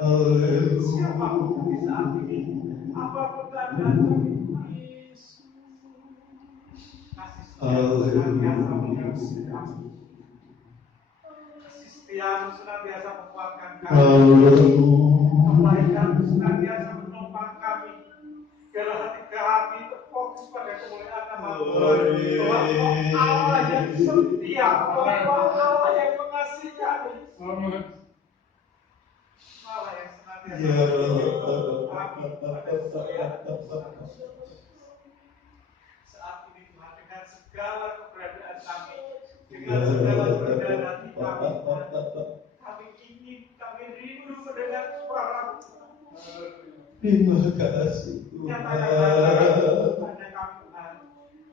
Siapa kami saat ini? Apa pertanyaan kami? Yesus. Kasih senantiasa mengasihi kami. Kasih setiamu senantiasa menguatkan kami. Kebaikanmu senantiasa menopang kami. Biarlah hati kami terfokus pada kemuliaan nama Tuhan. Bahwa Allah yang setia, bahwa Allah yang mengasihi kami. Allah yang senantiasa menopang kami pada kemuliaan. Saat ini Tuhan, dengan segala keberadaan kami, dengan segala keberadaan hati kami, kami ingin, kami rindu mendengar suara-Mu. Terima kasih Tuhan. Nyatakan pada kami Tuhan.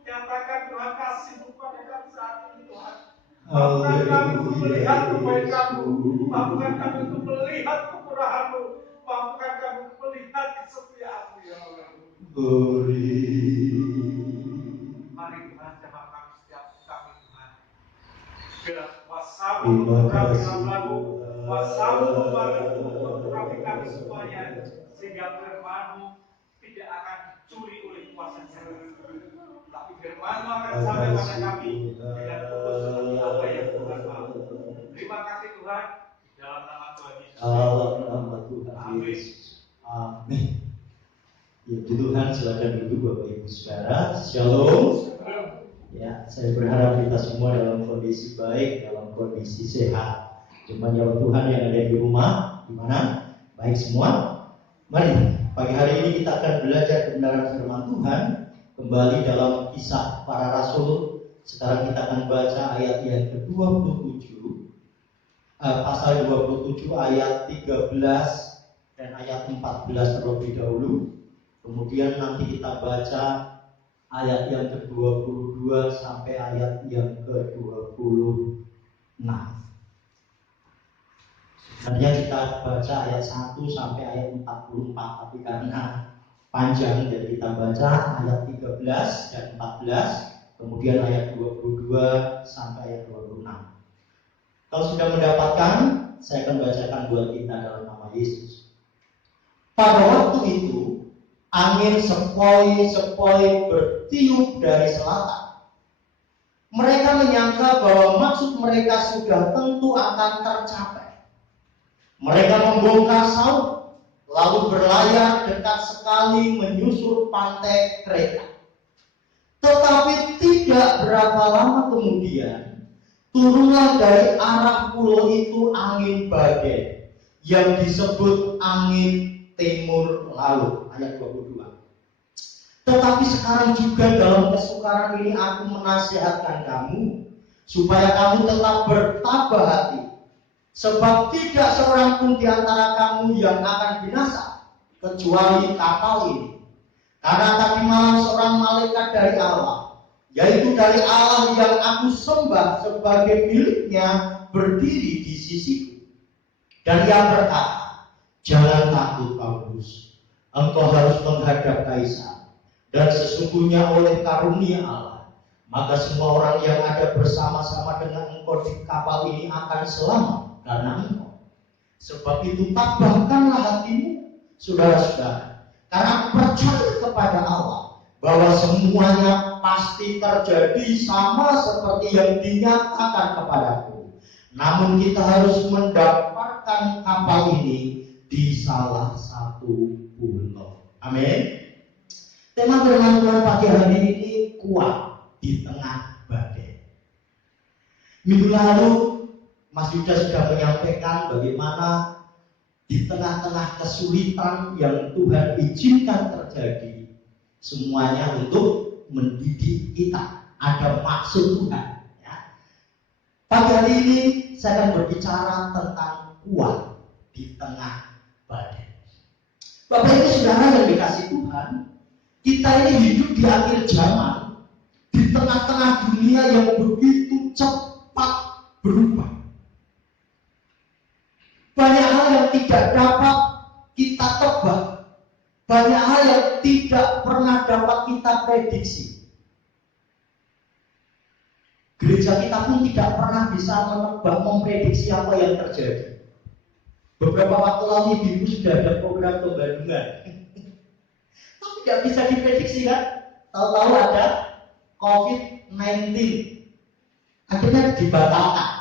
Nyatakan Tuhan kasih-Mu pada kami saat ini Tuhan. Mampukan kami untuk melihat kebaikan-Mu. Mampukan kami untuk melihat kemurahan-Mu. Mampukan kami untuk melihat kesetiaan-Mu ya Allah. Mari Tuhan jawab kami setiap kami Tuhan. Biar kuasa-Mu mengurapi dalam lagu, kuasa-Mu mengurapi kami semuanya, sehingga firman-Mu tidak akan dicuri oleh kuasa jahat, tapi firman-Mu akan sampai pada kami dengan utuh seperti apa yang Tuhan mau. Terima kasih Tuhan, di dalam nama Tuhan Yesus. Nama Tuhan Yesus. Amin. Ya Tuhan, silakan duduk Bapak Ibu Saudara. Shalom. Ya, saya berharap kita semua dalam kondisi baik, dalam kondisi sehat. Cuma jawab Tuhan yang ada di rumah, gimana? Baik semua. Mari, pagi hari ini kita akan belajar kebenaran firman Tuhan kembali dalam Kisah Para Rasul. Sekarang kita akan baca ayat yang ke-27, pasal 27 ayat 13 dan ayat 14 terlebih dahulu. Kemudian nanti kita baca ayat yang ke-22 sampai ayat yang ke-26. Sebenarnya kita baca ayat 1 sampai ayat 44, tapi karena panjang jadi kita baca ayat 13 dan 14, kemudian ayat 22 sampai ayat 26. Kalau sudah mendapatkan, saya akan bacakan buat kita dalam nama Yesus. Pada waktu itu, angin sepoi-sepoi bertiup dari selatan. Mereka menyangka bahwa maksud mereka sudah tentu akan tercapai. Mereka membongkar Saul, lalu berlayar dekat sekali menyusur pantai Kreta. Tetapi tidak berapa lama kemudian, turunlah dari arah pulau itu angin badai yang disebut angin timur laut. Ayat 22. Tetapi sekarang juga dalam kesukaran ini aku menasihatkan kamu supaya kamu tetap bertabah hati, sebab tidak seorang pun di antara kamu yang akan binasa kecuali kapal ini. Karena tadi malam seorang malaikat dari Allah, yaitu dari Allah yang aku sembah sebagai miliknya, berdiri di sisiku. Dan ia berkata, jangan takut Paulus, engkau harus menghadap Kaisar. Dan sesungguhnya oleh karunia Allah, maka semua orang yang ada bersama-sama dengan engkau di kapal ini akan selamat karena engkau. Sebab itu tabahkanlah hatimu, saudara-saudara, karena aku percaya kepada Allah bahwa semuanya pasti terjadi sama seperti yang dinyatakan kepadaku. Namun kita harus mendapatkan kapal ini di salah satu pulau. Amin. Tema firman Tuhan pagi hari ini kuat di tengah badai. Minggu lalu Mas Yuda sudah menyampaikan bagaimana di tengah-tengah kesulitan yang Tuhan izinkan terjadi, semuanya untuk mendidik kita. Ada maksud Tuhan. Ya. Pagi hari ini saya akan berbicara tentang kuat di tengah badai. Bapak Ibu Saudara yang dikasih Tuhan, kita ini hidup di akhir zaman, di tengah-tengah dunia yang begitu cepat berubah. Banyak hal yang tidak dapat kita tebak, banyak hal yang tidak pernah dapat kita prediksi. Gereja kita pun tidak pernah bisa menebak, memprediksi apa yang terjadi. Beberapa waktu lalu ibu sudah ada program Bandungan. Tapi tidak bisa diprediksi kan? Tahu-tahu ada COVID-19. Akhirnya dibatalkan.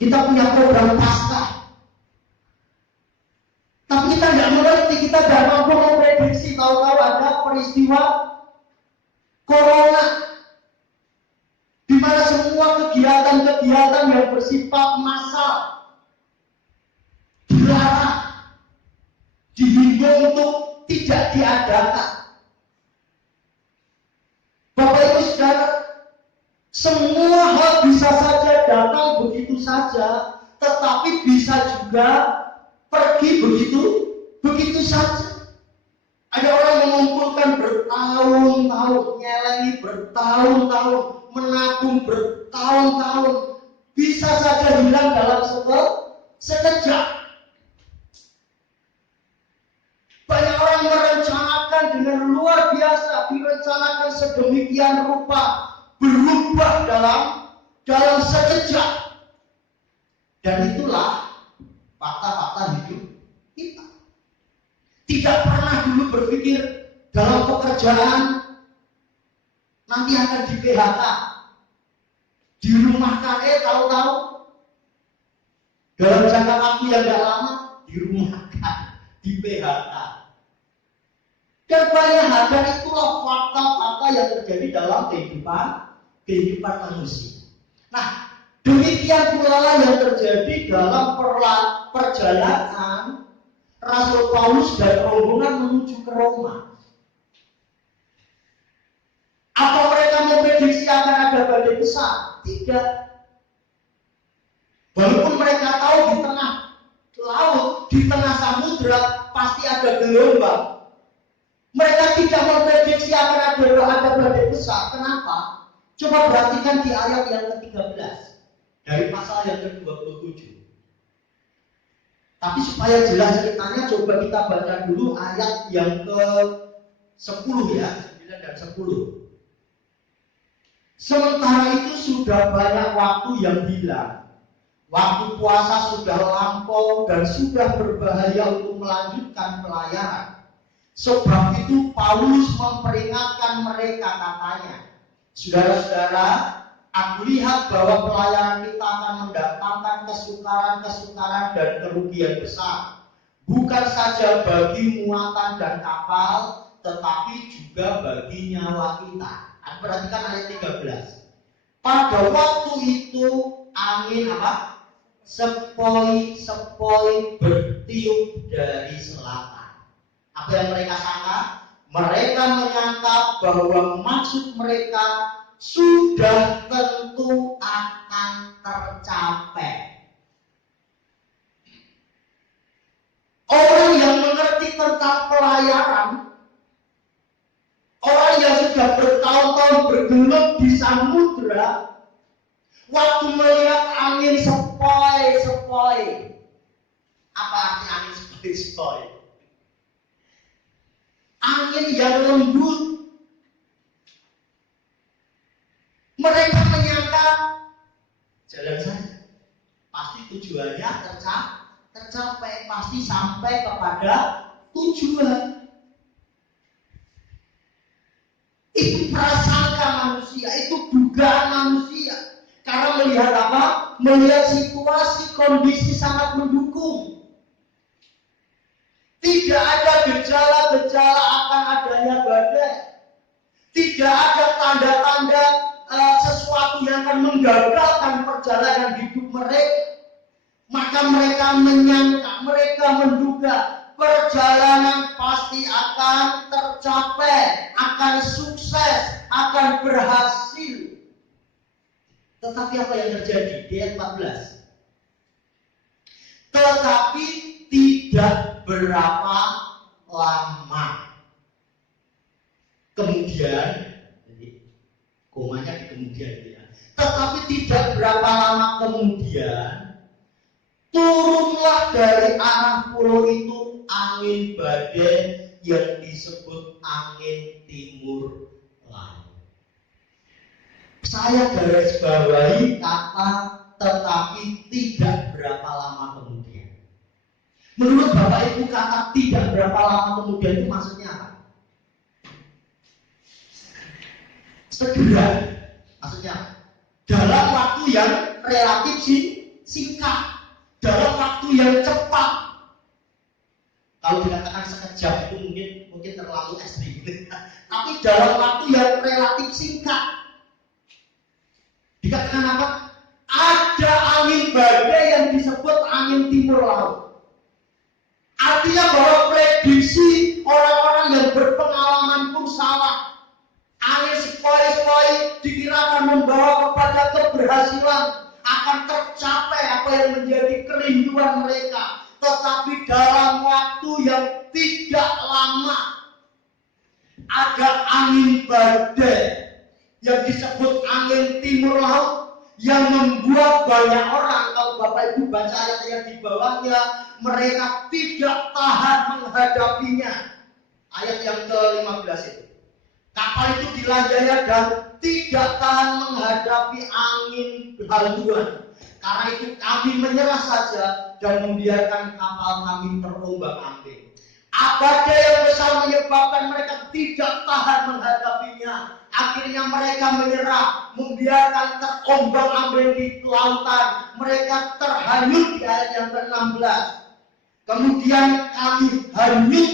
Kita punya program pasca. Tapi kita tidak mengerti, kita tidak mampu memprediksi. Tahu-tahu ada peristiwa Corona, di mana semua kegiatan-kegiatan yang bersifat massal dilarang, dihimbau untuk tidak diadakan. Bapak Ibu Saudara, semua hal bisa saja datang begitu saja, tetapi bisa juga pergi begitu saja. Ada orang mengumpulkan bertahun-tahun, nyelengi bertahun-tahun, menabung bertahun-tahun, bisa saja hilang dalam sekejap. Banyak orang merencanakan dengan luar biasa, direncanakan sedemikian rupa, berubah dalam sekejap. Dan itulah fakta-fakta hidup kita. Tidak pernah dulu berpikir dalam pekerjaan nanti akan di PHK, dirumahkan, tahu-tahu dalam jangka waktu yang tidak lama dirumahkan, di PHK. Dan banyak hal, dan itulah fakta-fakta yang terjadi dalam kehidupan manusia. Nah, demikian pula yang terjadi dalam perjalanan Rasul Paulus dan rombongan menuju ke Roma. Apa mereka memprediksi akan ada badai besar? Tidak. Walaupun mereka tahu di tengah laut, di tengah samudra pasti ada gelombang, mereka tidak memprediksi akan ada badai besar. Kenapa? Coba perhatikan di ayat yang ke-13 dari pasal yang ke-27. Tapi supaya jelas ceritanya, coba kita baca dulu ayat yang ke-10 ya, 9 dan 10. Sementara itu sudah banyak waktu yang hilang. Waktu puasa sudah lampau dan sudah berbahaya untuk melanjutkan pelayanan. Sebab itu Paulus memperingatkan mereka, katanya, saudara-saudara, aku lihat bahwa pelayanan kita akan mendatangkan kesukaran dan kerugian besar. Bukan saja bagi muatan dan kapal, tetapi juga bagi nyawa kita. Perhatikan ayat 13. Pada waktu itu angin sepoi-sepoi bertiup dari selatan. Apa yang mereka sangka? Mereka menyangka bahwa maksud mereka sudah tentu akan tercapai. Orang yang mengerti tentang pelayaran, orang yang sudah bertahun-tahun bergelut di samudra, waktu melihat angin sepoi-sepoi. Apa arti angin sepoi-sepoi? Angin yang lembut. Mereka menyangka jalan saja, pasti tujuannya tercapai, pasti sampai kepada tujuan. Itu prasangka manusia, itu dugaan manusia. Karena melihat apa? Melihat situasi, kondisi sangat mendukung. Tidak ada gejala-gejala akan adanya badai. Tidak ada tanda-tanda sesuatu yang akan menggagalkan perjalanan hidup mereka. Maka mereka menyangka, mereka menduga perjalanan pasti akan tercapai, akan sukses, akan berhasil. Tetapi apa yang terjadi? Di ayat 14. Tetapi tidak berapa lama kemudian, jadi komanya di kemudian ya. Tetapi tidak berapa lama kemudian turunlah dari arah pulau itu angin badai yang disebut angin timur laut. Saya garis bawahi kata tetapi tidak berapa lama kemudian. Menurut Bapak Ibu, kata tidak berapa lama kemudian itu maksudnya apa? Segera. Maksudnya dalam waktu yang relatif singkat, dalam waktu yang cepat. Kalau dikatakan sekejap itu mungkin terlalu ekstrim. Tapi dalam waktu yang relatif singkat. Dikatakan apa? Ada angin badai yang disebut angin timur laut. Artinya bahwa prediksi orang-orang yang berpengalaman pun salah. Angin sepoi-sepoi dikira akan membawa kepada keberhasilan, akan tercapai apa yang menjadi kerinduan mereka. Tetapi dalam waktu yang tidak lama, ada angin badai yang disebut angin timur laut yang membuat banyak orang, kalau Bapak Ibu baca ayat-ayat di bawahnya, mereka tidak tahan menghadapinya. Ayat yang ke-15 itu. Kapal itu dilayani dan tidak tahan menghadapi angin haluan. Karena itu kami menyerah saja dan membiarkan kapal kami terombang-ambing. Badai yang besar menyebabkan mereka tidak tahan menghadapinya. Akhirnya mereka menyerah, membiarkan terombang-ambing di lautan. Mereka terhanyut di ayat yang ke-16. Kemudian kami hanyut.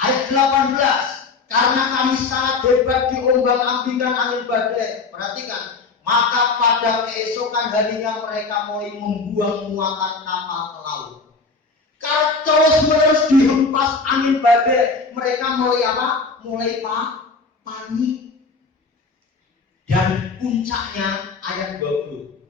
Ayat 18. Karena kami sangat hebat diombang-ambingkan angin badai. Perhatikan. Maka pada keesokan harinya mereka mulai membuang muatan kapal ke laut. Kalau terus-menerus dihempas angin badai, mereka mulai apa? Mulai panik. Dan puncaknya ayat 20.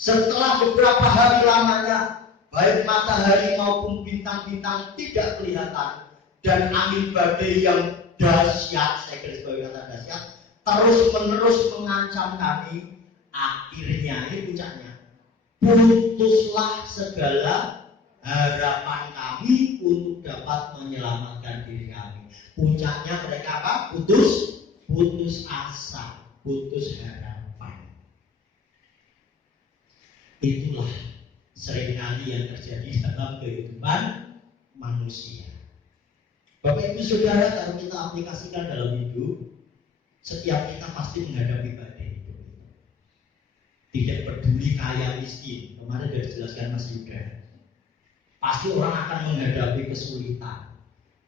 Setelah beberapa hari lamanya, baik matahari maupun bintang-bintang tidak kelihatan, dan angin badai yang dahsyat, saya garis bawahi kata dahsyat, terus-menerus mengancam kami. Akhirnya, ini puncaknya, putuslah segala harapan kami untuk dapat menyelamatkan diri kami. Puncaknya mereka apa? Putus asa, putus harapan. Itulah seringkali yang terjadi dalam kehidupan manusia. Bapak Ibu Saudara, kalau kita aplikasikan dalam hidup, setiap kita pasti menghadapi badai hidup. Tidak peduli kaya miskin. Kemarin sudah dijelaskan Mas Yuda. Pasti orang akan menghadapi kesulitan.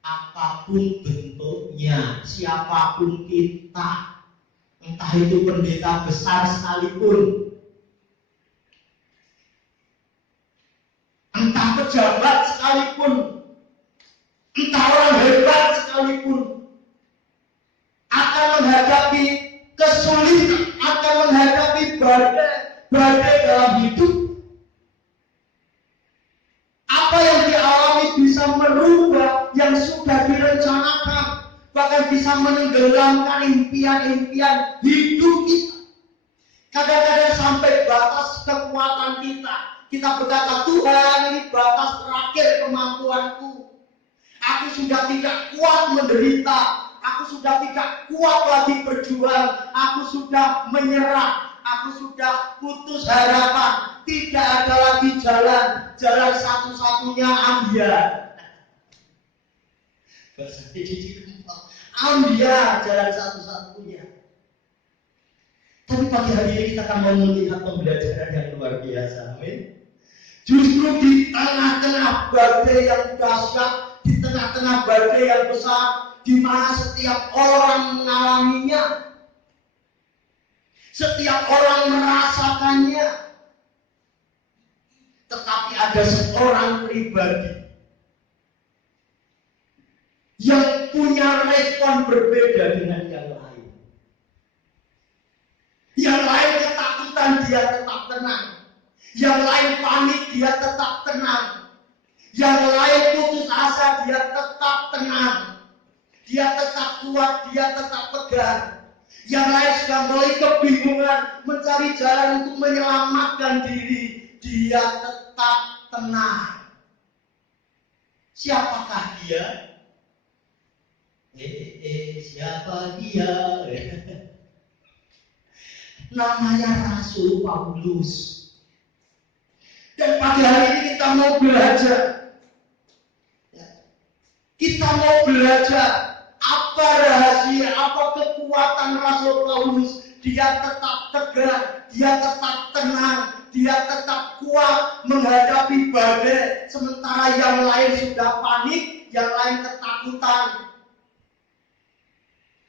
Apapun bentuknya, siapapun kita, entah itu pendeta besar sekalipun, entah pejabat sekalipun, entah orang hebat sekalipun, akan menghadapi kesulitan, akan menghadapi badai dalam hidup. Apa yang dialami bisa merubah yang sudah direncanakan, bahkan bisa menenggelamkan impian-impian hidup kita. Kadang-kadang sampai batas kekuatan kita. Kita berkata, Tuhan, ini batas terakhir kemampuanku. Aku sudah tidak kuat menderita. Aku sudah tidak kuat lagi berjuang. Aku sudah menyerah. Aku sudah putus harapan. Tidak ada lagi jalan. Jalan satu-satunya ambiar. Ambiar, jalan satu-satunya. Tapi pagi hari ini kita akan melihat pembelajaran yang luar biasa. Amin. Justru di tengah-tengah badai yang dahsyat, di tengah-tengah badai yang besar, di mana setiap orang mengalaminya, setiap orang merasakannya, tetapi ada seorang pribadi yang punya respon berbeda dengan yang lain. Yang lain ketakutan, dia tetap tenang. Yang lain panik, dia tetap tenang. Yang lain putus asa, dia tetap tenang. Dia tetap kuat, dia tetap tegar. Yang lain sudah mulai kebingungan, mencari jalan untuk menyelamatkan diri. Dia tetap tenang. Siapakah dia? Siapa dia? Namanya Rasul Paulus. Dan pagi hari ini mau belajar. Kita mau belajar apa rahasia, apa kekuatan Rasul Paulus. Dia tetap tegar, dia tetap tenang, dia tetap kuat menghadapi badai. Sementara yang lain sudah panik, yang lain ketakutan.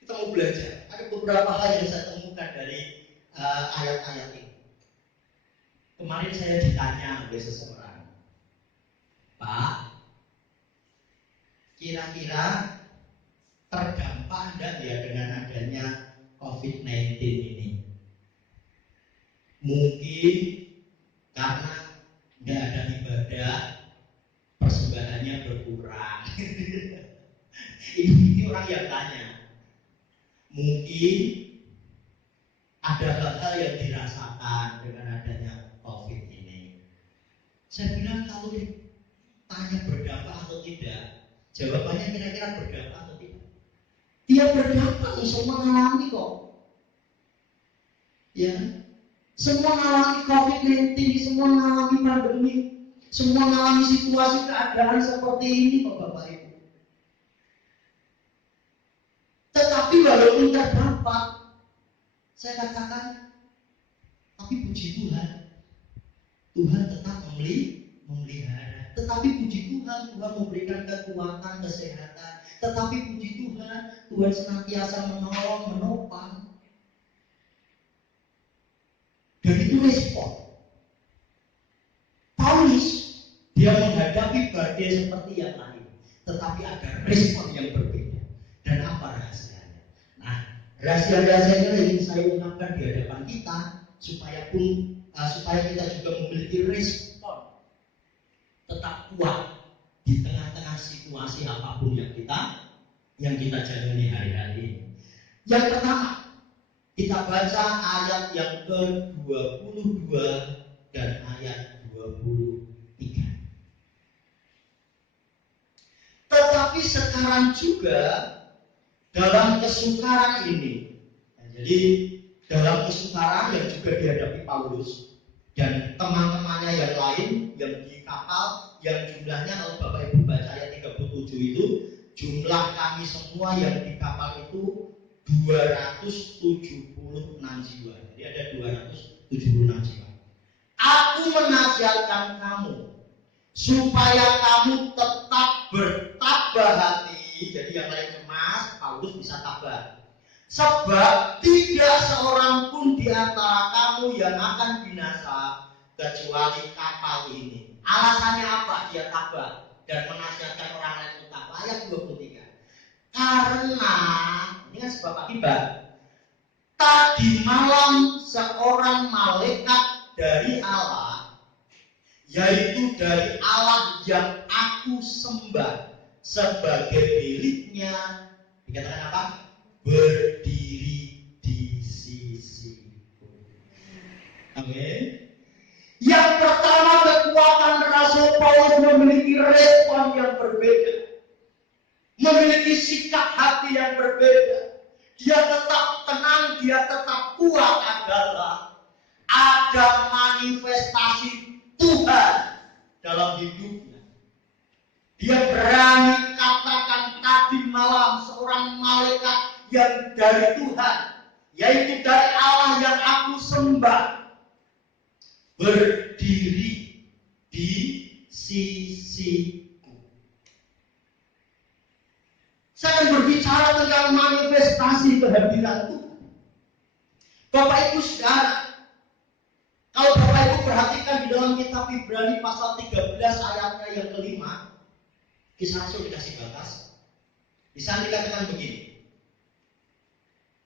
Kita mau belajar. Ada beberapa hal yang saya temukan dari ayat-ayat ini. Kemarin saya ditanya oleh seseorang, Pak, kira-kira terdampak enggak ya dengan adanya COVID-19 ini? Mungkin karena enggak ada ibadah, persembahannya berkurang. Ini orang yang tanya. Mungkin ada hal-hal yang dirasakan dengan adanya COVID ini. Saya bilang kalau ditanya berdampak atau tidak, jawabannya kira-kira berdampak atau tidak? Dia berdampak, semua mengalami kok. Ya, semua mengalami COVID-19, semua mengalami pandemi, semua mengalami situasi keadaan seperti ini kok Bapak Ibu. Tetapi walaupun terdampak, saya katakan, tapi puji Tuhan, Tuhan tetap memelihara. Tetapi puji Tuhan, Tuhan memberikan kekuatan, kesehatan. Tetapi puji Tuhan, Tuhan senantiasa menolong, menopang. Dan itu respon. Paulus, dia menghadapi badai seperti yang lain. Tetapi ada respon yang berbeda. Dan apa rahasianya? Nah, rahasia-rahasianya yang ingin saya ungkapkan di hadapan kita, supaya kita juga memiliki respon tetap kuat di tengah-tengah situasi apapun yang kita jalani hari-hari ini. Yang pertama, kita baca ayat yang ke-22 dan ayat 23. Tetapi sekarang juga dalam kesukaran ini, jadi dalam kesukaran yang juga dihadapi Paulus dan teman-temannya yang lain yang di kapal, yang jumlahnya kalau Bapak Ibu baca ayat 37 itu, jumlah kami semua yang di kapal itu 276 jiwa. Jadi ada 276 jiwa. Aku menasihatkan kamu supaya kamu tetap bertabah hati. Jadi yang lain cemas, Paulus bisa tabah. Sebab tidak seorang pun di antara kamu yang akan binasa kecuali kapal ini. Alasannya apa dia tabah dan menasihatkan orang lain untuk tabah? Ayat 23. Karena ini kan sebab akibat. Tadi malam seorang malaikat dari Allah, yaitu dari Allah yang aku sembah sebagai miliknya, dikatakan apa? Berdiri di sisiku. Amin. Yang pertama, kekuatan Rasul Paulus memiliki respon yang berbeda, memiliki sikap hati yang berbeda. Dia tetap tenang, dia tetap kuat adalah ada manifestasi Tuhan dalam hidupnya. Dia berani katakan tadi malam seorang malaikat yang dari Tuhan, yaitu dari Allah yang aku sembah, berdiri di sisiku. Saya akan berbicara tentang manifestasi kehadiran Tuhan. Bapak Ibu saudara, kalau Bapak Ibu perhatikan di dalam kitab Ibrani pasal 13 ayatnya yang kelima, Kisah Rasul dikasih batas. Di sana dikatakan begini.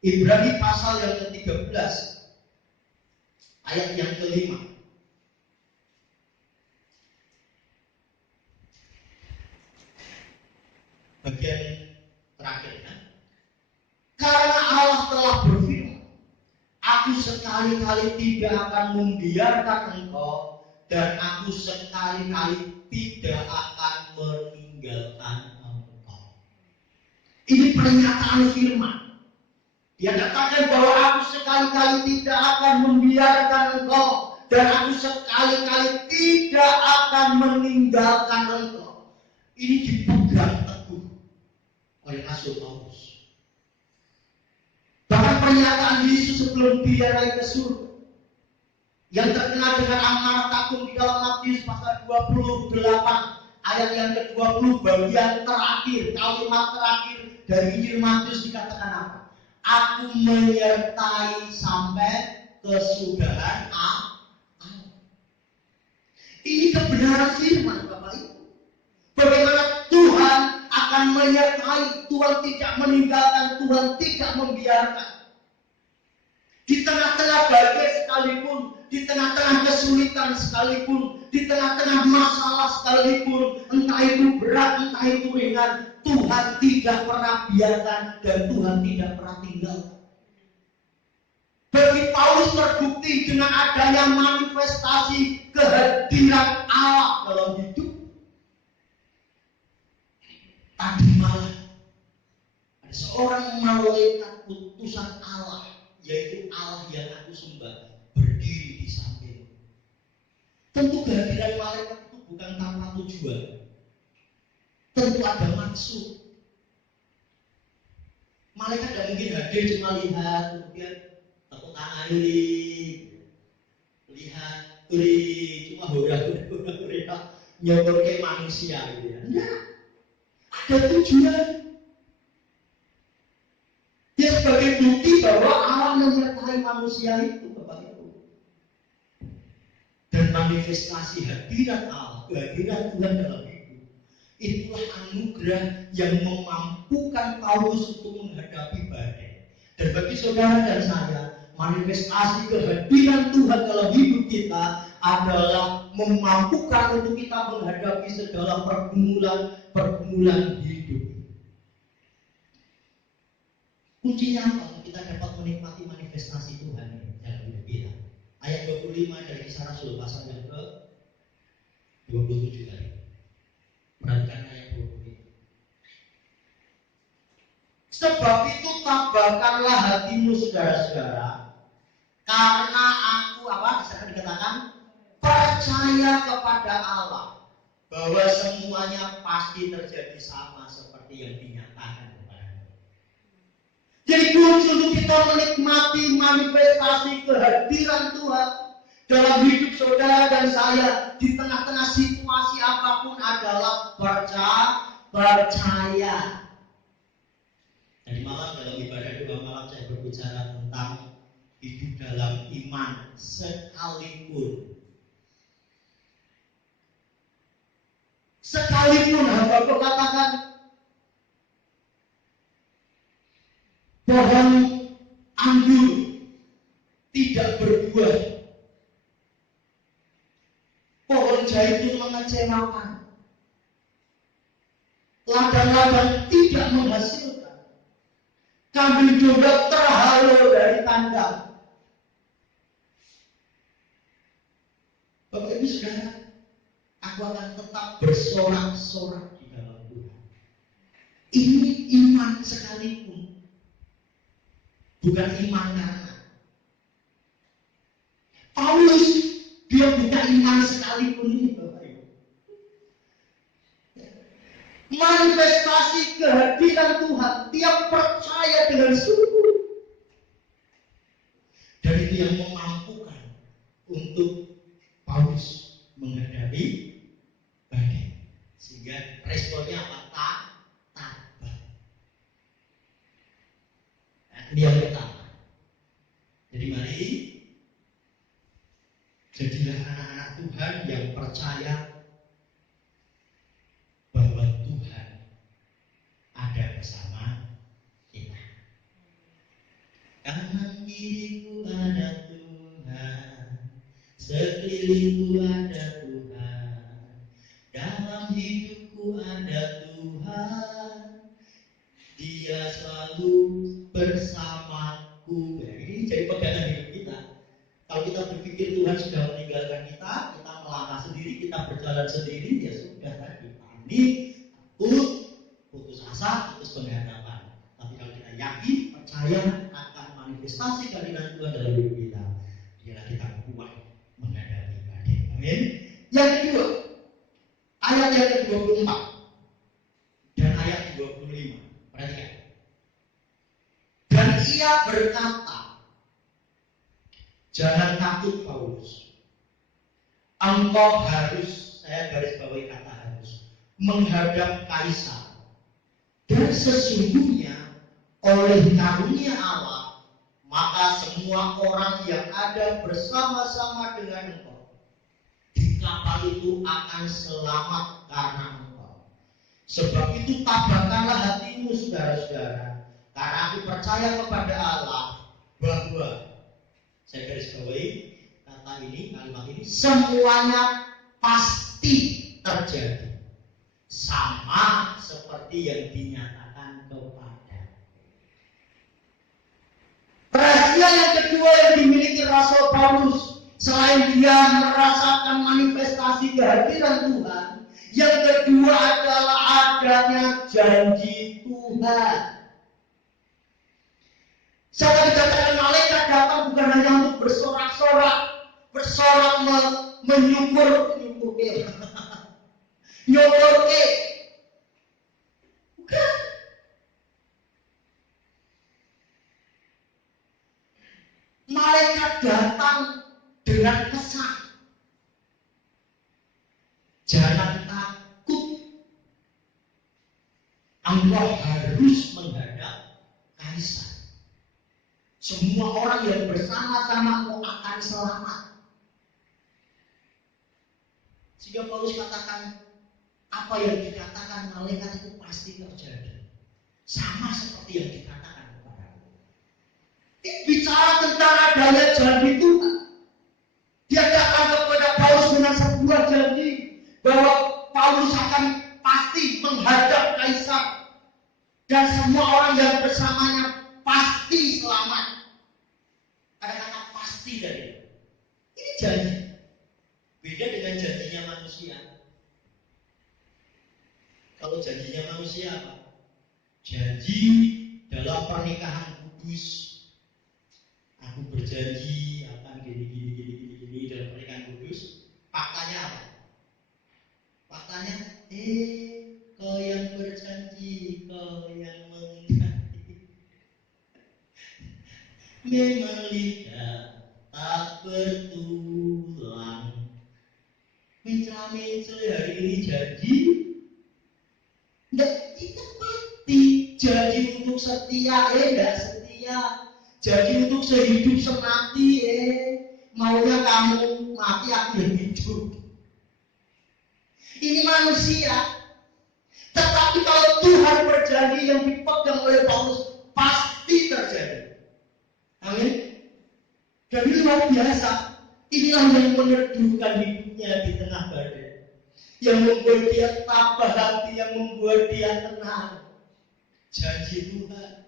Ibrani pasal yang ke-13 ayat yang kelima. Bagian terakhirnya. Karena Allah telah berfirman, aku sekali-kali tidak akan membiarkan engkau, dan aku sekali-kali tidak akan meninggalkan engkau. Ini pernyataan firman. Dia katakan bahwa aku sekali-kali tidak akan membiarkan engkau, dan aku sekali-kali tidak akan meninggalkan engkau. Ini dipegang teguh oleh Rasul Paulus. Bahkan pernyataan Yesus sebelum dia naik ke surga, yang terkenal dengan amanat agung di dalam Matius pasal 28 ayat yang ke-20, bagian terakhir, kalimat terakhir dari Injil Matius dikatakan apa? Aku menyertai sampai kesudahan Allah. Ini kebenaran firman, Bapak Ibu. Bagaimana Tuhan akan menyertai, Tuhan tidak meninggalkan, Tuhan tidak membiarkan. Di tengah-tengah badai sekalipun, di tengah-tengah kesulitan sekalipun, di tengah-tengah masalah sekalipun, entah itu berat, entah itu ringan, Tuhan tidak pernah biarkan dan Tuhan tidak pernah tinggalkan. Bagi Paulus terbukti dengan adanya manifestasi kehadiran Allah dalam hidup. Tadi malam ada seorang malaikat utusan Allah, yaitu Allah yang aku sembah, berdiri di samping. Tentu kehadiran malaikat itu bukan tanpa tujuan. Tentu ada maksud. Malaikat tidak mungkin hadir cuma lihat, kemudian tepuk tangan lihat, cuma hura-hura nyokor kayak manusia gitu ya. Enggak, ada tujuan. Dia sebagai bukti bahwa Allah menyertai manusia itu, Bapak Ibu. Dan manifestasi hadirat Allah, kehadiran Tuhan dalam hidup, itulah anugerah yang memampukan Paulus untuk menghadapi badai. Dan bagi saudara dan saya, manifestasi kehadiran Tuhan dalam hidup kita adalah memampukan untuk kita menghadapi segala pergumulan hidup. Kuncinya apa untuk kita dapat menikmati manifestasi Tuhan ini dalam hidup kita? Ayat 25 dari Kisah Rasul pasal yang ke-27 tadi. Perhatikan ayat 25. Sebab itu tabahkanlah hatimu saudara-saudara, karena aku bisa dikatakan percaya kepada Allah bahwa semuanya pasti terjadi sama seperti yang dinyatakan. Jadi kunci untuk kita menikmati manifestasi kehadiran Tuhan dalam hidup saudara dan saya di tengah-tengah situasi apapun adalah percaya. Tadi malam dalam ibadah doa malam saya berbicara tentang hidup dalam iman sekalipun hamba katakan pohon anggur tidak berbuah, pohon zaitun mengecewakan, ladang-ladang tidak menghasilkan, kambing domba terhalau dari kandang. Bapak Ibu Saudara, aku akan tetap bersorak-sorak di dalam Tuhan. Ini iman sekalipun, bukan iman karena Paulus dia bukan iman sekalipun ini, Bapak Ibu. Manifestasi kehadiran Tuhan, dia percaya dengan sungguh. Dan itu yang memampukan untuk Paulus menghadapi badai. Sehingga responnya apa? Tabah. Ini yang pertama. Jadi mari jadilah anak-anak Tuhan yang percaya bahwa Tuhan ada bersama kita. Kanan kiriku ada Tuhan, sekelilingku ada Tuhan, dalam hidupku ada Tuhan, Dia selalu bersamaku. Ini jadi pegangan hidup kita. Kalau kita berpikir Tuhan sudah meninggalkan kita, kita melangkah sendiri, kita berjalan sendiri, ya sudah tadi panik, takut, putus asa, putus pengharapan. Tapi kalau kita yakin, percaya akan manifestasi kehadiran Tuhan dalam hidup kita, biarlah kita kuat menghadapi badai. Amin. Yang kedua, ayat yang ke-24 dan ayat 25. Perhatikan. Dan ia berkata, jangan takut Paulus. Engkau harus, saya garis bawahi kata harus, menghadap Kaisar. Dan sesungguhnya oleh karunia Allah, maka semua orang yang ada bersama-sama dengan engkau di kapal itu akan selamat karena engkau. Sebab itu tabahkanlah hatimu, saudara-saudara, karena aku percaya kepada Allah bahwa, saya garis bawahi kata ini, kalimat ini, semuanya pasti terjadi sama seperti yang dinyatakan kepada. Rahasia yang kedua yang dimiliki Rasul Paulus, selain dia merasakan manifestasi kehadiran Tuhan, yang kedua adalah adanya janji Tuhan. Saya dikatakan malaikat datang bukan hanya untuk bersorak-sorak, menyukur, bukan. Malaikat datang dengan pesan, jangan takut, Anda harus menghadap Kaisar. Semua orang yang bersama-sama akan selamat. Sehingga Paulus katakan, apa yang dikatakan malaikat itu pasti terjadi, sama seperti yang dikatakan kepada aku. Ini bicara tentang adanya janji Tuhan. Dia datang kepada Paulus dengan sebuah janji bahwa Paulus akan pasti menghadap Kaisar dan semua orang yang bersamanya pasti selamat. Ada kata pasti dari ini janji. Beda dengan janjinya manusia. Kalau janjinya manusia apa? Janji dalam pernikahan kudus. Aku berjanji akan gini dalam pernikahan kudus. Faktanya apa? Faktanya, kau yang berjanji, kau yang mengingkari. Memang lidah tak bertulang. Mencela-mencela hari ini janji, enggak ditepati. Janji untuk setia, enggak setia. Janji untuk sehidup semati, maunya kamu mati, aku yang hidup. Ini manusia. Tetapi kalau Tuhan berjanji yang dipegang oleh Paulus pasti terjadi. Amin. Dan ini luar biasa. Inilah yang meneduhkan hidupnya di tengah badai, yang membuat dia tabah hati, yang membuat dia tenang. Janji Tuhan.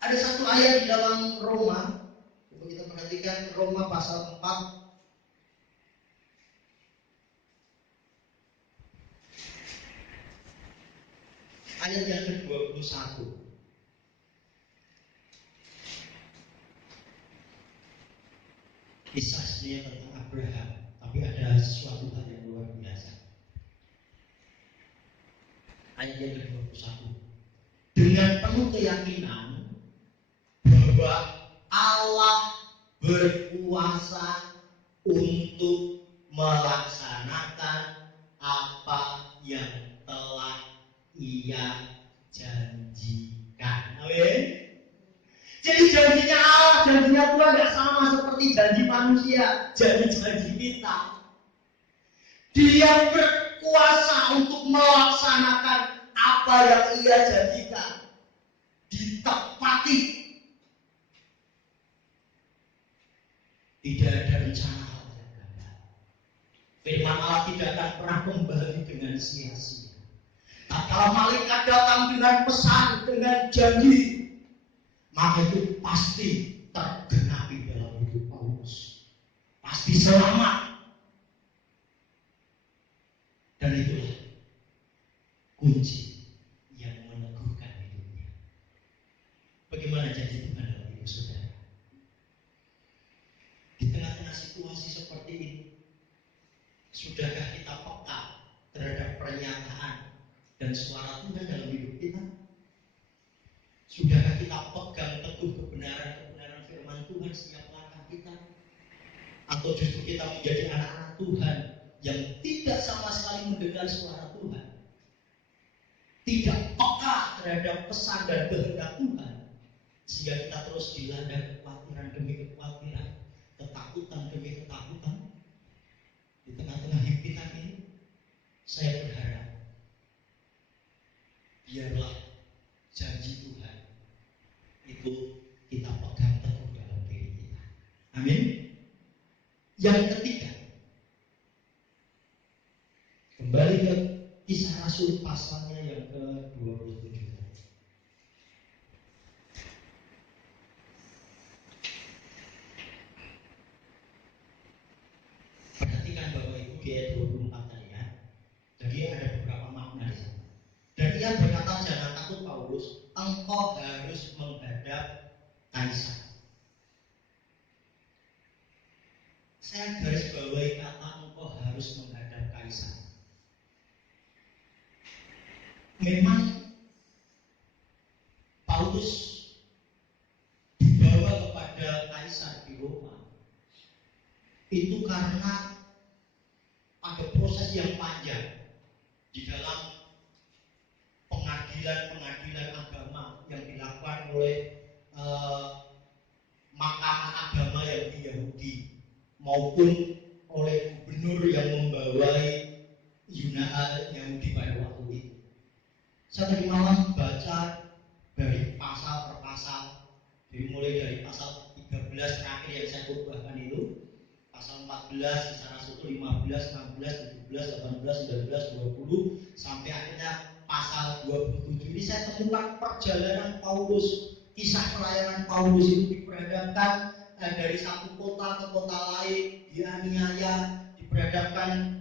Ada satu ayat di dalam Roma, coba kita perhatikan Roma pasal 4 ayat yang ke-21. Kisah sebenarnya tentang Abraham, tapi ada sesuatu hal yang luar biasa. Ayat yang ke-21. Dengan penuh keyakinan bahwa Allah berkuasa untuk melaksanakan apa yang telah Ia janjikan. Amin. Jadi janjinya Allah, janjinya Tuhan tidak sama seperti janji manusia, janji-janji kita. Dia berkuasa untuk melaksanakan apa yang Ia janjikan. Ditepati. Tidak ada rencana Allah yang gagal. Firman Allah tidak akan pernah kembali dengan sia-sia. Tapi kalau malaikat datang dengan pesan, dengan janji, maka itu pasti tergenapi dalam hidup Paulus. Pasti selamat. Dan itulah kunci yang meneguhkan hidupnya. Bagaimana janji Tuhan dalam hidup saudara? Di tengah-tengah situasi seperti ini, sudahkah kita peka terhadap pernyataan dan suara Tuhan dalam hidup kita? Sudahkah kita pegang teguh kebenaran firman Tuhan setiap langkah kita? Atau justru kita menjadi anak-anak Tuhan yang tidak sama sekali mendengar suara Tuhan, tidak peka terhadap pesan dan kehendak Tuhan, sehingga kita terus dilanda kekhawatiran demi kekhawatiran, ketakutan demi ketakutan di tengah-tengah hidup kita ini? Saya berharap biarlah janji Tuhan itu kita pegang teguh dalam diri kita. Amin. Yang ketiga, kembali ke Kisah Rasul pasalnya yang ke-27. Perhatikan Bapak Ibu di ayat 24 tadi ya. Jadi ada beberapa makna di sana. Dan ia berkata, jangan takut Paulus, engkau harus menghadap Kaisar. Saya garis bawahi kata engkau harus menghadap Kaisar. Memang Paulus dibawa kepada Kaisar di Roma itu karena ada proses yang panjang di dalam pengadilan agama yang dilakukan oleh mahkamah agama Yahudi maupun oleh gubernur yang membawai Yahudi pada waktu itu. Saya tadi malam baca dari pasal per pasal, mulai dari pasal 13 terakhir yang saya khotbahkan itu, pasal 14, Kisah Rasul 15, 16, 17, 18, 19, 20 sampai akhirnya pasal 27. Ini saya temukan perjalanan Paulus, kisah pelayanan Paulus itu diperhadapkan dari satu kota ke kota lain, dianiaya, diperhadapkan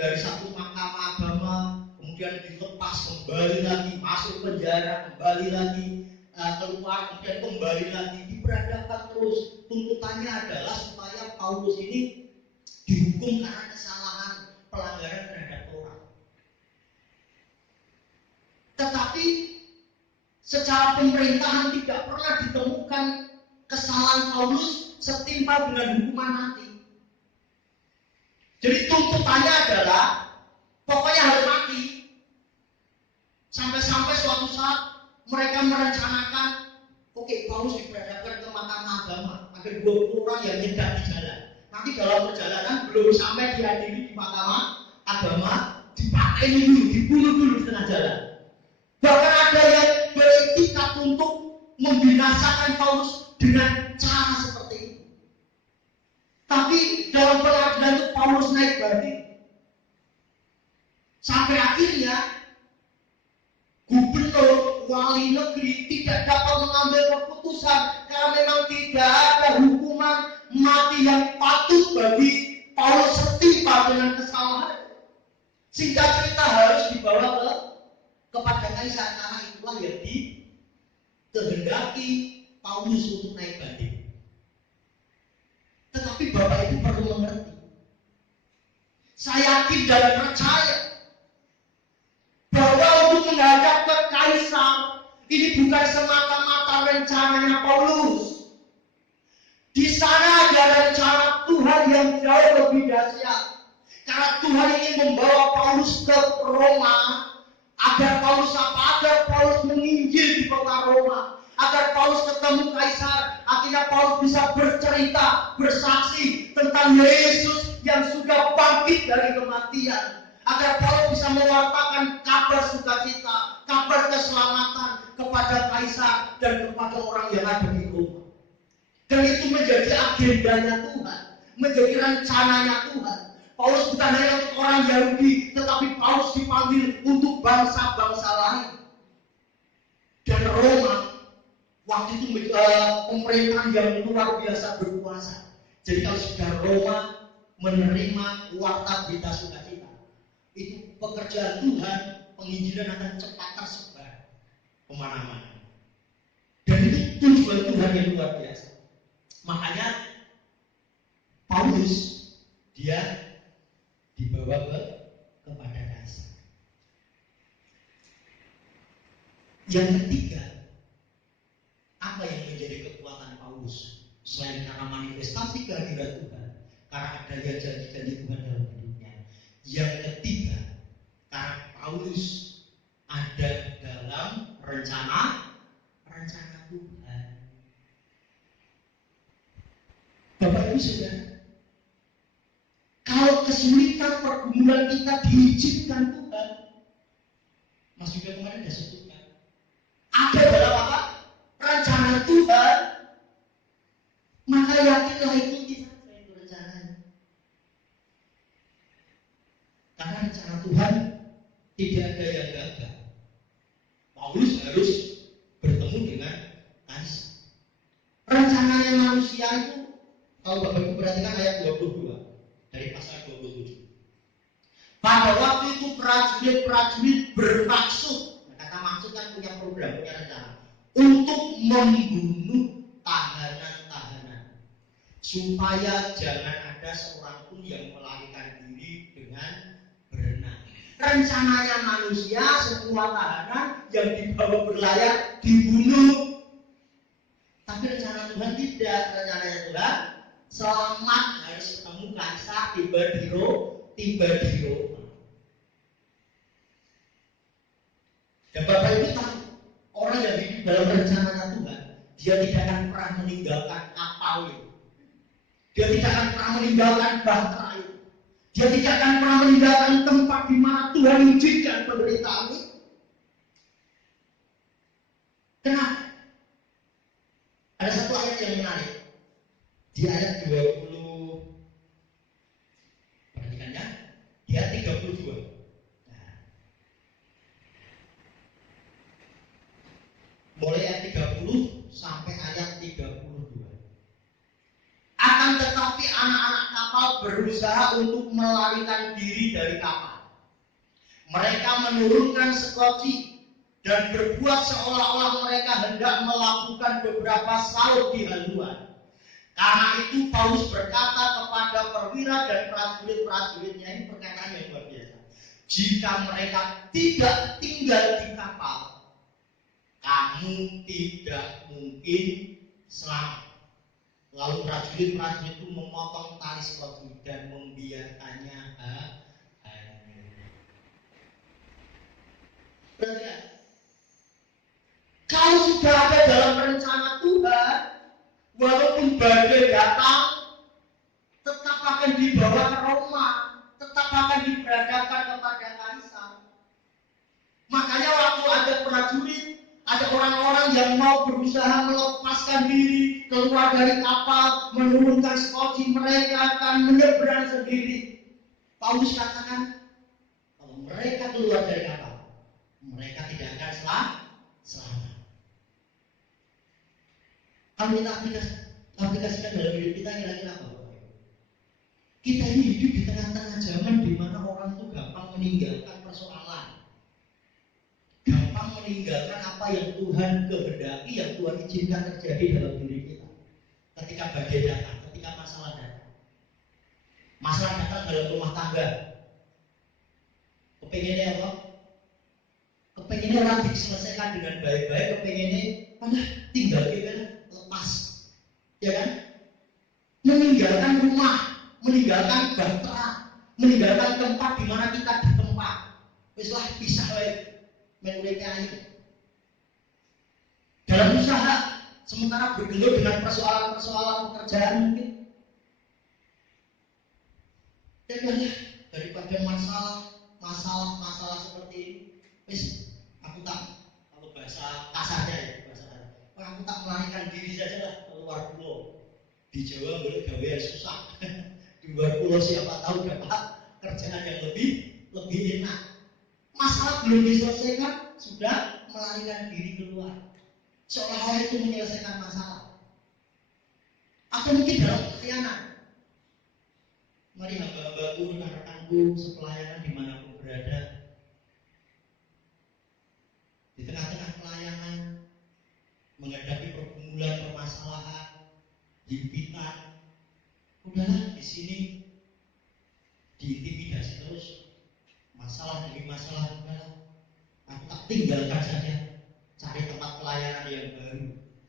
dari satu mahkamah agama, kemudian dilepas kembali lagi, masuk penjara, kembali lagi, keluar, kemudian kembali lagi, diperhadapkan terus. Tuntutannya adalah supaya Paulus ini dihukum karena kesalahan pelanggaran terhadap Torah. Tetapi secara pemerintahan tidak pernah ditemukan kesalahan Paulus setimpal dengan hukuman mati. Jadi tuntutannya adalah pokoknya harus mati. Sampai-sampai suatu saat mereka merencanakan, oke, Paulus diperhadapkan ke mahkamah agama. Ada 20 orang yang nyedak di jalan. Nanti dalam perjalanan belum sampai dihadiri di mahkamah agama, dipateni dulu, dibunuh dulu di tengah jalan. Bahkan ada yang beretikat untuk membinasakan Paulus dengan cara seperti itu. Tapi dalam pengadilan itu Paulus naik banding. Sampai akhirnya gubernur, wali negeri tidak dapat mengambil keputusan karena memang tidak ada hukuman mati yang patut bagi Paulus setimpal dengan kesalahan. Sehingga cerita harus dibawa kepada Kaisar, karena itulah yang dikehendaki Paulus untuk naik banding. Tetapi Bapak Ibu perlu mengerti, saya yakin dan percaya bahwa untuk menghadap ke Kaisar ini bukan semata-mata rencananya Paulus. Di sana ada rencana Tuhan yang jauh lebih dahsyat. Karena Tuhan ingin membawa Paulus ke Roma, agar Paulus menginjil di kota Roma, agar Paulus ketemu Kaisar, akhirnya Paulus bisa bercerita, bersaksi tentang Yesus yang sudah bangkit dari kematian, agar Paulus bisa mewartakan kabar sukacita, kabar keselamatan kepada Kaisar dan kepada orang yang ada di Roma. Dan itu menjadi agendanya Tuhan, menjadi rencananya Tuhan. Paulus bukan hanya untuk orang Yahudi, tetapi Paulus dipanggil untuk bangsa-bangsa lain. Dan Roma waktu itu pemerintahan yang luar biasa berkuasa. Jadi kalau sudah Roma menerima warta berita sukacita, itu pekerjaan Tuhan, penginjilan akan cepat tersebar kemana-mana. Dan itu tujuan Tuhan yang luar biasa. Makanya Paulus dia dibawa kepada Yang ketiga, apa yang menjadi kekuatan Paulus? Selain karena manifestasi kehadiran Tuhan, karena adanya janji-janji Tuhan dalam hidupnya. Yang ketiga, karena Paulus ada dalam rencana Tuhan. Bapak Ibu Saudara, kalau kesulitan pergumulan kita diizinkan Tuhan, Mas juga kemarin sudah sebutkan, ada dalam apa? Rencana Tuhan, maka yakinlah ikuti saja itu rencananya. Karena rencana Tuhan tidak ada yang gagal. Paulus harus bertemu dengan Kaisar. Rencananya manusia itu, kalau Bapak Ibu perhatikan ayat 22 dari pasal 27. Pada waktu itu prajurit bermaksud, kata maksud kan punya program, punya rencana, untuk membunuh tahanan-tahanan, supaya jangan ada seorang pun yang melarikan diri dengan berenang. Rencananya manusia, semua tahanan yang dibawa berlayar dibunuh. Tapi rencana Tuhan tidak. Rencananya Tuhan selamat, harus ketemu Kaisar, tiba di Roma. Dan Bapak Ibu tahu, orang yang hidup dalam rencananya Tuhan, dia tidak akan pernah meninggalkan kapal itu. Dia tidak akan pernah meninggalkan bahtera itu. Dia tidak akan pernah meninggalkan tempat di mana Tuhan izinkan penderitaan itu. Kenapa? Ada satu ayat yang menarik. Di ayat 20, perhatikan ya, di ayat 32. Mulai ayat 30 sampai ayat 32. Akan tetapi anak-anak kapal berusaha untuk melarikan diri dari kapal. Mereka menurunkan sekoci dan berbuat seolah-olah mereka hendak melakukan beberapa saut di haluan. Karena itu Paulus berkata kepada perwira dan prajurit-prajuritnya, ini perkataan yang luar biasa. Jika mereka tidak tinggal di kapal, kamu tidak mungkin selamat. Lalu prajurit-prajurit itu memotong tali sekoci dan membiarkannya hanyut. Perhatikan, kalau sudah ada dalam rencana Tuhan, walaupun badai datang, tetap akan dibawa ke Roma, tetap akan diberadakan kepada Kaisar. Makanya waktu ada prajurit, ada orang-orang yang mau berusaha melepaskan diri, keluar dari kapal, menurunkan sekoci, mereka akan menyeberang sendiri. Paulus katakan, kalau mereka keluar dari kapal, mereka tidak akan selamat. Kalau kita aplikasikan dalam hidup kita, kira-kira apa? Kita ini hidup di tengah-tengah zaman di mana orang itu gampang meninggalkan persoalan. Gampang meninggalkan apa yang Tuhan kehendaki, yang Tuhan izinkan terjadi dalam diri kita. Ketika badai datang, ketika masalah datang. Masalah datang dalam rumah tangga. Kepengennya apa? Kepengennya orang diselesaikan dengan baik-baik, kepengennya mana tinggal kita lepas. Ya kan? Meninggalkan rumah, meninggalkan bahtera, meninggalkan tempat di mana kita ditempat. Weslah pisah lagi. Menurutnya itu dalam usaha, sementara bergelut dengan persoalan pekerjaan mungkin, dan daripada masalah seperti ini, aku tak, kalau bahasa kasarnya ya, aku tak melarikan diri saja lah keluar pulau. Di Jawa boleh gawean susah, di luar pulau siapa tahu dapat kerjaan yang lebih enak. Masalah belum diselesaikan, sudah melarikan diri keluar. Seolah-olah itu menyelesaikan masalah. Atau mungkin dalam pelayanan. Mari hamba-hambaku, rekan-rekanku, sepelayanan dimanapun berada. Di tengah-tengah pelayanan, menghadapi pergumulan, permasalahan, himpitan. Udahlah di sini diintimidasi terus. Masalah demi masalah, aku tak tinggalkan saja. cari tempat pelayanan yang baru,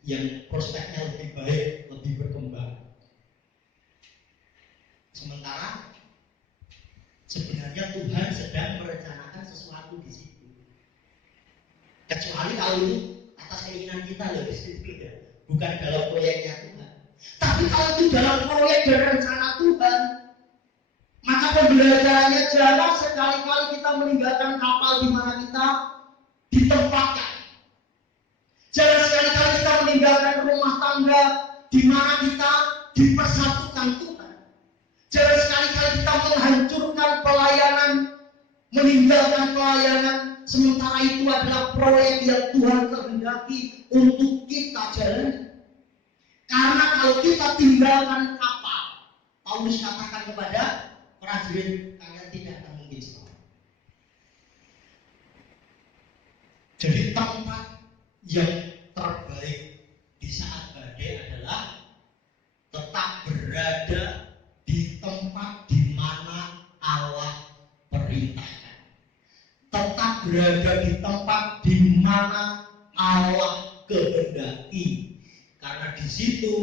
yang prospeknya lebih baik, lebih berkembang. Sementara sebenarnya Tuhan sedang merencanakan sesuatu di situ. Kecuali kalau itu atas keinginan kita loh di situ ya, bukan dalam proyeknya Tuhan. Tapi kalau itu dalam proyek dan rencana Tuhan, maka pembelajarannya jangan sekali-kali kita meninggalkan kapal di mana kita ditempatkan. Jangan sekali-kali kita meninggalkan rumah tangga di mana kita dipersatukan Tuhan. Jangan sekali-kali kita menghancurkan pelayanan, meninggalkan pelayanan, sementara itu adalah proyek yang Tuhan kehendaki untuk kita jalani. Karena kalau kita tinggalkan kapal, Paulus katakan kepada prajurit, kalian tidak akan mungkin selamat. Jadi tempat yang terbaik di saat badai adalah tetap berada di tempat di mana Allah perintahkan. Tetap berada di tempat di mana Allah kehendaki. Karena di situ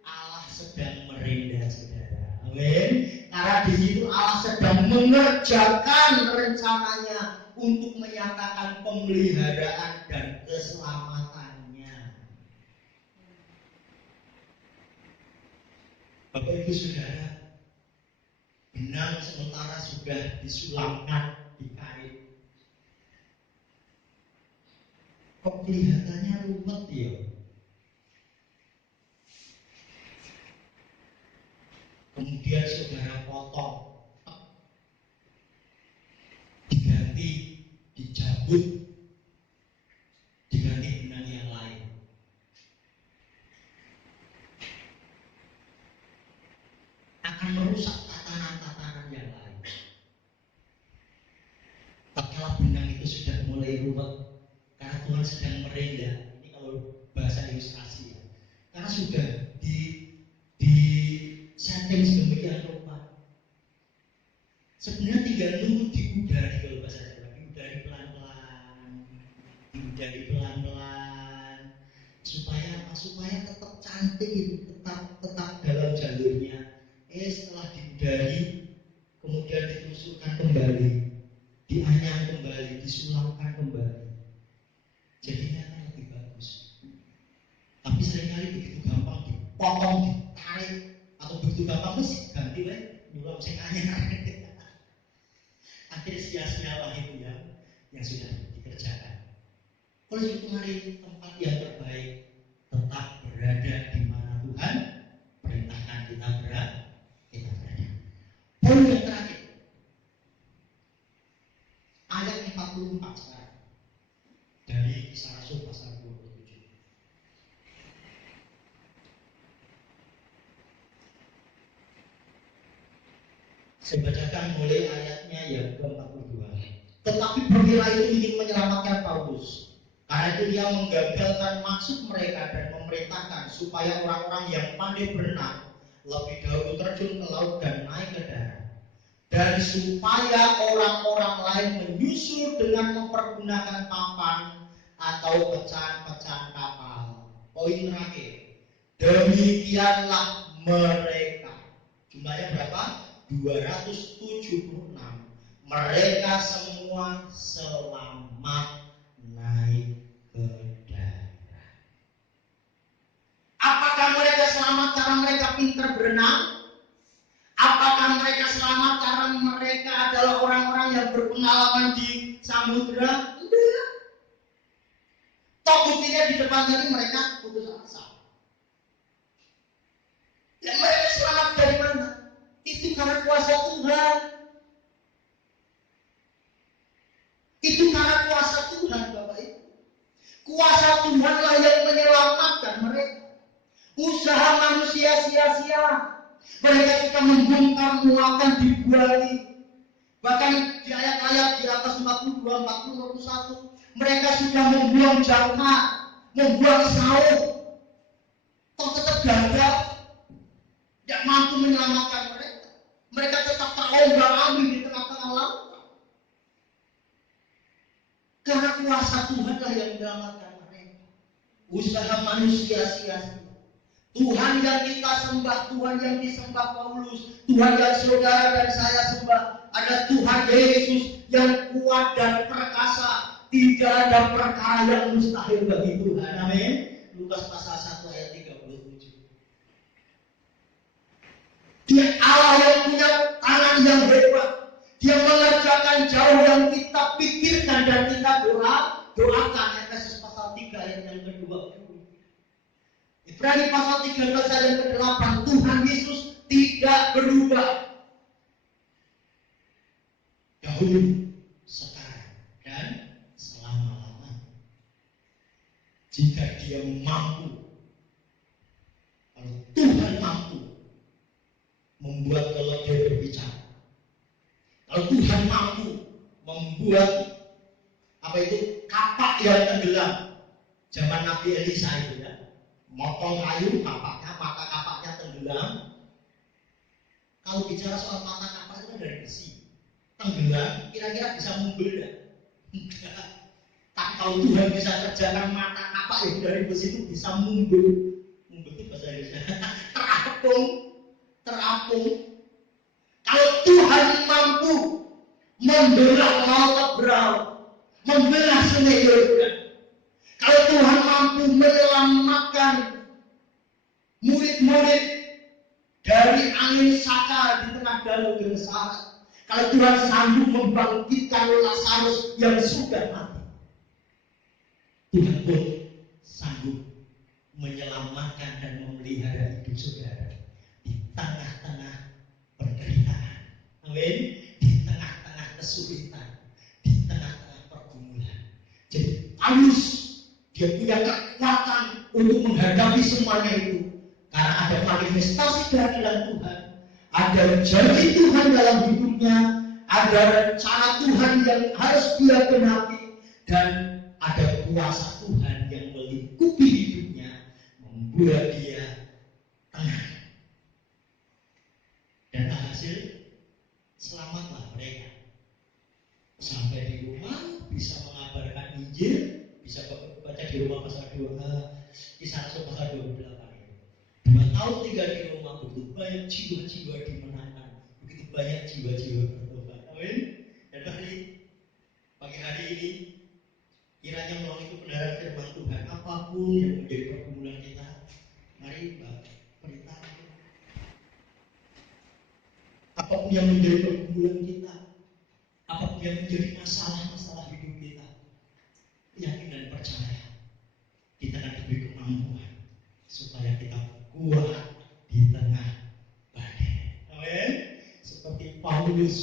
Allah sedang merendah, saudara. Amin. Karena di situ Allah sedang mengerjakan rencananya untuk menyatakan pemeliharaan dan keselamatannya. Bapak Ibu Saudara, benang sementara sudah disulamkan di kain. Kok kelihatannya ruwet ya? Kemudian saudara potong, diganti, dicabut, diganti benang yang lain. Akan merusak tatanan-tatanan yang lain. Tatkala benang itu sudah mulai ruwet, karena Tuhan sedang merendah. Ini kalau bahasa ilustrasi ya. Karena sudah di setting sedemikian rupa. Sebenarnya tinggal nunggu diudari kalau bahasa Jawa, diudari pelan-pelan, supaya apa? Supaya tetap cantik itu, tetap dalam jalurnya. Setelah diudari, kemudian ditusukkan kembali, dianyam kembali, disulamkan kembali. Jadinya akan lebih bagus. Tapi seringkali begitu gampang dipotong, ditarik, atau begitu gampang sih ganti nyulam sing anyar. Akhirnya sia-sia lah itu yang sudah dikerjakan. Oleh itu mari tempat yang terbaik tetap berada di mana Tuhan perintahkan kita berada. Poin yang terakhir, ayat 44 sekarang dari Kisah Rasul pasal 27. Saya bacakan mulai ayatnya yang ke-42. Tetapi perwira itu ingin menyelamatkan Paulus. Karena itu dia menggagalkan maksud mereka dan memerintahkan supaya orang-orang yang pandai berenang lebih dahulu terjun ke laut dan naik ke darat. Dan supaya orang-orang lain menyusul dengan mempergunakan papan atau pecahan-pecahan kapal. Poin terakhir, demikianlah mereka. Jumlahnya berapa? 276. Mereka semua selamat naik ke darat. Apakah mereka selamat karena mereka pintar berenang? Apakah mereka selamat karena mereka adalah orang-orang yang berpengalaman di samudera? Enggak. Toh buktinya di depan tadi mereka putus asa. Dan mereka selamat dari mana? Itu karena kuasa Tuhan. Itu karena kuasa Tuhan, Bapak Ibu. Kuasa Tuhanlah yang menyelamatkan mereka. Usaha manusia sia-sia. Mereka suka membongkar muatan di Bali. Bahkan di ayat-ayat di atas 42, 40, 41, mereka sudah membuang jangkar, membuang saut. Toh tetap gagal. Tidak mampu menyelamatkan mereka. Mereka tetap terombang-ambing di tengah-tengah lautan. Karena kuasa Tuhanlah yang menyelamatkan mereka. Usaha manusia sia-sia. Tuhan yang kita sembah, Tuhan yang disembah Paulus, Tuhan yang saudara dan saya sembah, ada Tuhan Yesus yang kuat dan perkasa. Tidak ada perkara yang mustahil bagi Tuhan. Amin. Lukas pasal 1 ayat 37. Dia Allah yang punya tangan yang hebat. Dia mengerjakan jauh yang kita pikirkan dan kita doakan. Efesus pasal 3 ayat yang ke-20. Ibrani pasal 13 ayat yang ke-8. Tuhan Yesus tidak berubah. Dahulu, sekarang, dan selama-lamanya. Jika dia mampu, kalau Tuhan mampu membuat kalau dia berbicara, kalau Tuhan mampu membuat apa itu kapak yang tenggelam zaman Nabi Elisa itu ya, motong kayu kapaknya, mata kapaknya tenggelam. Kalau bicara soal mata kapak itu kan dari besi, tenggelam, kira-kira bisa mundur ya? Enggak. Tapi kalau Tuhan bisa kerjakan mata kapak yang dari besi itu bisa mundur itu bahasa Indonesia, terapung. Kalau Tuhan mampu membelah laut Tebrau, membelah sungai Yordan, kalau Tuhan mampu menyelamatkan murid-murid dari angin saka di tengah danau Genesaret, kalau Tuhan sanggup membangkitkan Lazarus yang sudah mati, Tuhan pun sanggup menyelamatkan dan memelihara hidup saudara di tengah-tengah penderitaan. Amin. Di tengah-tengah kesulitan, di tengah-tengah pergumulan. Jadi Paulus dia punya kekuatan untuk menghadapi semuanya itu karena ada manifestasi kehadiran Tuhan, ada janji Tuhan dalam hidupnya, ada rencana Tuhan yang harus dia genapi, dan ada kuasa Tuhan yang melingkupi hidupnya, membuat dia tenang. Dan hasil selamatlah mereka. Sampai di rumah bisa mengabarkan Injil, bisa baca di rumah pasal 2, Kisah Rasul pasal 28. 2 tahun tinggal di rumah, begitu banyak jiwa-jiwa dimenangkan, begitu banyak jiwa-jiwa bertobat. Amin. Dan pagi hari ini kiranya melalui kebenaran firman Tuhan, apapun yang menjadi pergumulan kita, mari beritahu. Apapun yang menjadi pergumulan kita, apapun yang menjadi masalah-masalah hidup kita, yakin dan percaya kita akan diberi kemampuan supaya kita kuat di tengah badai. Amin. Seperti Paulus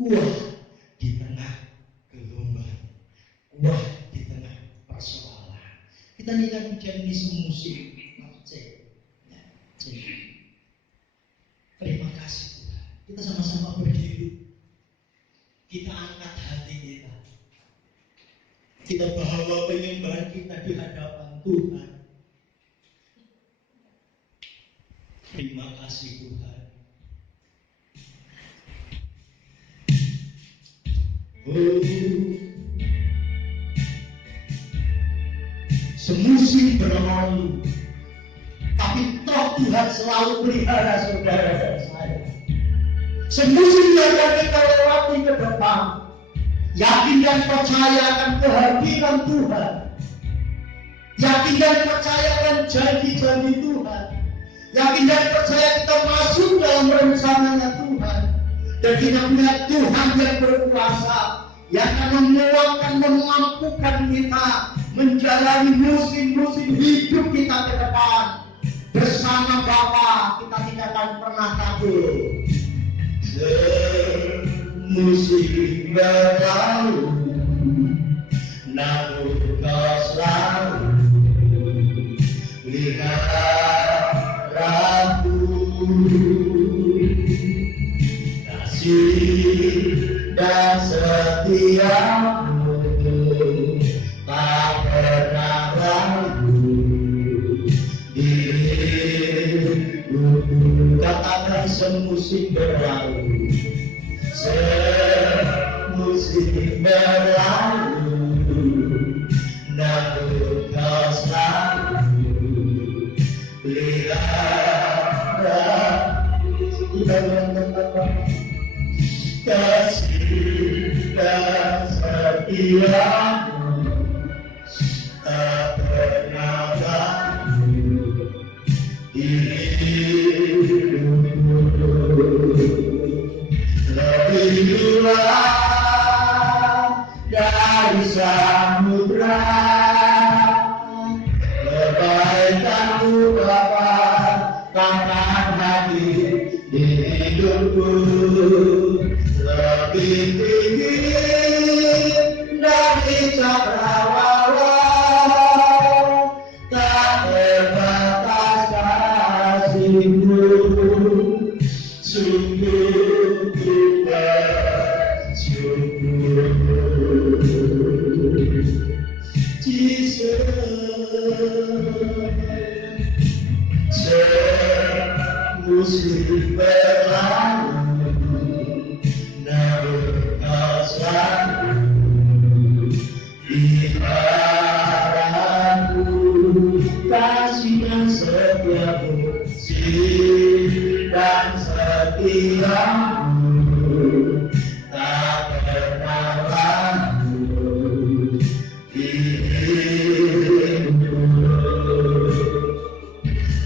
kuat di tengah gelombang, kuat di tengah persoalan. Kita nyanyikan pujian ini semusim. Terima kasih Tuhan. Kita sama-sama berdiri. Kita angkat hati kita. Kita bawa penyembahan kita di hadapan Tuhan. Terima kasih Tuhan. Semusim berlalu, tapi toh Tuhan selalu pelihara saudara dan saya. Semusim yang akan kita lewati ke depan, yakin dan percaya akan kehadiran Tuhan, yakin dan percaya akan janji-janji Tuhan, yakin dan percaya kita masuk dalam rencananya Tuhan, dan kita punya Tuhan yang berkuasa, yang akan menguatkan, memampukan kita menjalani musim-musim hidup kita ke depan. Bersama Bapa kita tidak akan pernah takut. Semusim berlalu, namun Kau selalu peliharaku. Kasih dan setiamu tak pernah ragu. Katakan semusim berlalu, semusim berlalu, namun Kau selalu kasih dan setiamu tak pernah ganggu hidupku. Lebih luas dari samudra, kebaikanmu Bapa tangan hati di hidupku. Lebih tinggi dari cakrawala, tak terbatas kasih-Mu. Sungguh ku bersyukur, Jesus. Semusim berlalu, namun Kau selalu di hadapanku. Kasih dan setiamu, dan setiamu tak pernah ganggu hidupku.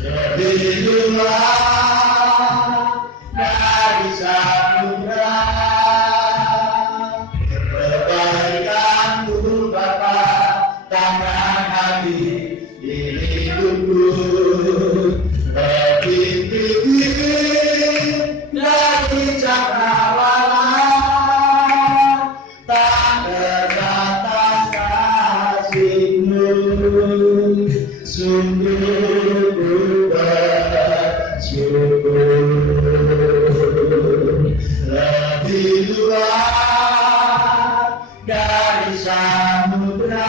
Lebih luas dari samudra, kebaikan-Mu Bapa tangan hati di hidupku. Lebih tinggi dari cakrawala, tak terbatas kasih-Mu. Sungguh ku bersyukur. Lebih luas